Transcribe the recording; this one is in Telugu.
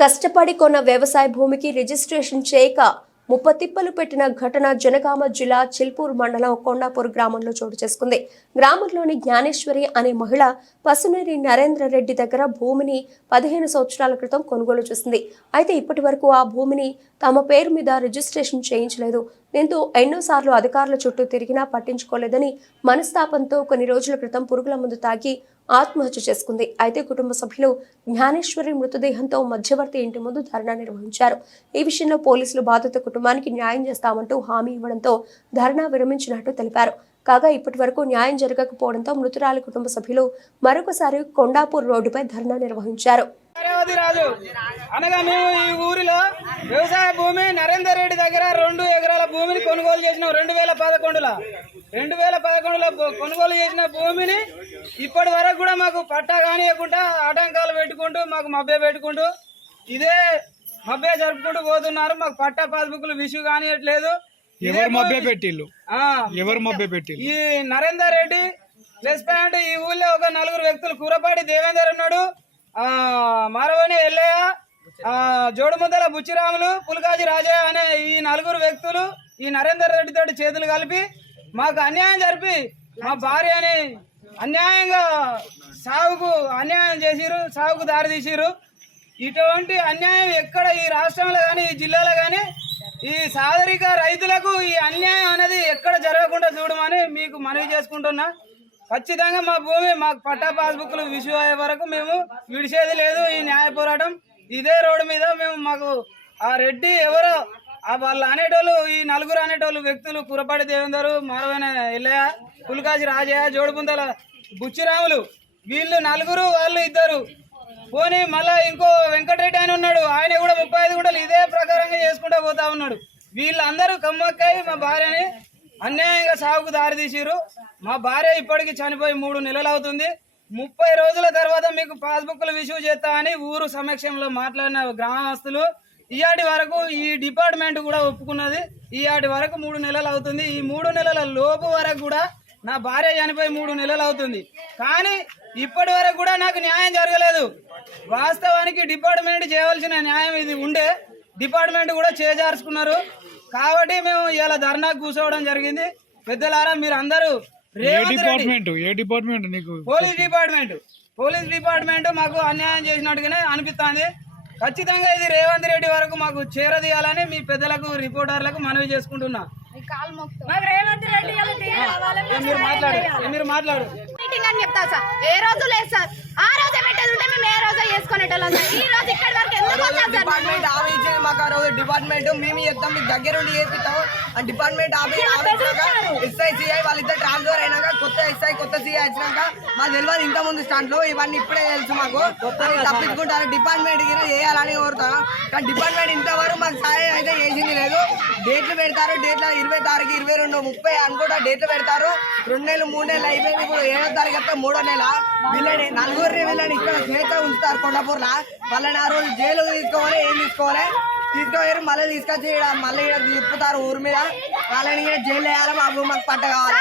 కష్టపడి కొన్న వ్యవసాయ భూమికి రిజిస్ట్రేషన్ చేయక ముప్పతిప్పలు పెట్టిన ఘటన జనగామ జిల్లా చిల్పూర్ మండలం కొండాపూర్ గ్రామంలో చోటు చేసుకుంది. గ్రామంలోని జ్ఞానేశ్వరి అనే మహిళ పసునేరి నరేంద్ర రెడ్డి దగ్గర భూమిని 15 సంవత్సరాల క్రితం కొనుగోలు చేసింది. అయితే ఇప్పటి వరకు ఆ భూమిని తమ పేరు మీద రిజిస్ట్రేషన్ చేయించలేదు. దీంతో ఎన్నోసార్లు అధికారుల చుట్టూ తిరిగినా పట్టించుకోలేదని మనస్తాపంతో కొన్ని రోజుల క్రితం పురుగుల మందు తాగి ఆత్మహత్య చేసుకుంది. అయితే కుటుంబ సభ్యులు జ్ఞానేశ్వరి మృతదేహంతో మధ్యవర్తి ఇంటి ముందు ధర్నా నిర్వహించారు. ఈ విషయంలో పోలీసులు బాధిత కుటుంబానికి న్యాయం చేస్తామంటూ హామీ ఇవ్వడంతో ధర్నా విరమించినట్టు తెలిపారు. కాగా ఇప్పటి వరకు న్యాయం జరగకపోవడంతో మృతురాలి కుటుంబ సభ్యులు మరొకసారి కొండాపూర్ రోడ్డుపై ధర్నా నిర్వహించారు. రాజు అనగా మేము ఈ ఊరిలో వ్యవసాయ భూమి నరేందర్ రెడ్డి దగ్గర 2 ఎకరాల భూమిని కొనుగోలు చేసినాం. 2011లో కొనుగోలు చేసిన భూమిని ఇప్పటి వరకు కూడా మాకు పట్టా కానియకుండా ఆటంకాలు పెట్టుకుంటూ మాకు మభ్య పెట్టుకుంటూ ఇదే మభ్య జరుపుకుంటూ పోతున్నారు. మాకు పట్టా పాస్బుక్లు విషయం కానియట్లేదు. ఈ నరేందర్ రెడ్డి ప్లస్ పాయింట్ ఈ ఊళ్ళో ఒక 4 వ్యక్తులు కూరపాటి దేవేందర్ ఉన్నాడు, మారవని ఎల్లయ్య, జోడుముద్దల బుచ్చిరాములు, పులకాజీ రాజయ్య అనే ఈ 4 వ్యక్తులు ఈ నరేందర్ రెడ్డి తోటి చేతులు కలిపి మాకు అన్యాయం జరిపి మా భార్యని అన్యాయంగా సాగుకు అన్యాయం చేసిరు, సాగుకు దారి తీసిరు. ఇటువంటి అన్యాయం ఎక్కడ ఈ రాష్ట్రంలో కానీ ఈ జిల్లాలో కానీ ఈ సాదరిక రైతులకు ఈ అన్యాయం అనేది ఎక్కడ జరగకుండా చూడమని మీకు మనవి చేసుకుంటున్నా. ఖచ్చితంగా మా భూమి మాకు పట్టా పాస్బుక్లు ఇష్యూ అయ్యే వరకు మేము విడిచేది లేదు. ఈ న్యాయ పోరాటం ఇదే రోడ్డు మీద మేము మాకు ఆ రెడ్డి ఎవరో వాళ్ళు అనేటోళ్ళు ఈ 4 అనేటోళ్ళు వ్యక్తులు కురపాటి దేవేందరు, మారవైన ఎల్లయ్య, పులకాజీ రాజయ్య, జోడుపుందల బుచ్చిరాములు వీళ్ళు 4 వాళ్ళు 2 పోనీ మళ్ళా ఇంకో వెంకటరెడ్డి ఆయన ఉన్నాడు, ఆయన కూడా 35 గుంటలు ఇదే ప్రకారంగా చేసుకుంటూ పోతా ఉన్నాడు. వీళ్ళందరూ కమ్మక్కై మా భార్యని అన్యాయంగా సాగుకు దారి తీసిరు. మా భార్య ఇప్పటికి చనిపోయి 3 నెలలు అవుతుంది. 30 రోజుల తర్వాత మీకు పాస్బుక్లు ఇష్యూ చేస్తామని ఊరు సమక్షంలో మాట్లాడిన గ్రామస్తులు ఇయాటి వరకు ఈ డిపార్ట్మెంట్ కూడా ఒప్పుకున్నది. ఇయాటి వరకు 3 నెలలు అవుతుంది. ఈ 3 నెలల లోపు వరకు కూడా నా భార్య చనిపోయి 3 నెలలు అవుతుంది. కానీ ఇప్పటి వరకు కూడా నాకు న్యాయం జరగలేదు. వాస్తవానికి డిపార్ట్మెంట్ చేయవలసిన న్యాయం ఇది ఉండే, డిపార్ట్మెంట్ కూడా చేజార్చుకున్నారు. కాబట్టి మేము ఇలా ధర్నా కూర్చోవడం జరిగింది. పెద్దలారా మీరు అందరూ పోలీస్ డిపార్ట్మెంట్ మాకు అన్యాయం చేసినట్టుగానే అనిపిస్తుంది. ఖచ్చితంగా ఇది రేవంత్ రెడ్డి వరకు మాకు చేరదీయాలని మీ పెద్దలకు రిపోర్టర్లకు మనవి చేసుకుంటున్నా. మీరు మాట్లాడు అని చెప్తా సార్. ఏ రోజు లేదు సార్, ఆ రోజే పెట్టేది ఉంటే మేము ఏ రోజు చేసుకునేటోళ్ళం సార్. ఈ రోజు ఇక్కడ వరకు ఎందుకు డిపార్ట్మెంట్ ఆమె ఇచ్చేది మాకు. ఆ రోజు డిపార్ట్మెంట్ మేము చెప్తాం, మీకు దగ్గరుండి చేపిస్తాం. ఆ డిపార్ట్మెంట్ ఎస్ఐ సిఐ వాళ్ళిద్దరు ట్రాన్స్ఫర్ అయినాక కొత్త ఎస్ఐ కొత్త సిఐ వచ్చినాక మాకు తెలియదు ఇంత ముందు స్టాండ్లు ఇవన్నీ ఇప్పుడే తెలుసు మాకు. తప్పించుకుంటారు డిపార్ట్మెంట్ కి చేయాలని కోరుతాం. కానీ డిపార్ట్మెంట్ ఇంతవరకు మాకు సహాయం అయితే చేసింది లేదు. డేట్లు పెడతారు, డేట్ల 20 తారీఖు 22 30 అనుకుంటా డేట్లు పెడతారు. 2 నెలలు 3 నెలలు అయిపోయింది. ఇప్పుడు 7వ తారీఖు అయితే 3వ నెల. వీళ్ళని 4 వీళ్ళని ఇక్కడ స్వేచ్ఛ ఉంచుతారు కొండాపూర్లో. వాళ్ళని ఆ రోజు జైలు తీసుకోవాలి, ఏం తీసుకోవాలి తీసుకుపోయారు. మళ్ళీ తీసుకొచ్చి మళ్ళీ తిప్పుతారు ఊరి మీద. వాళ్ళని జైలు వేయాలి. మాకు పట్ట కావాలి.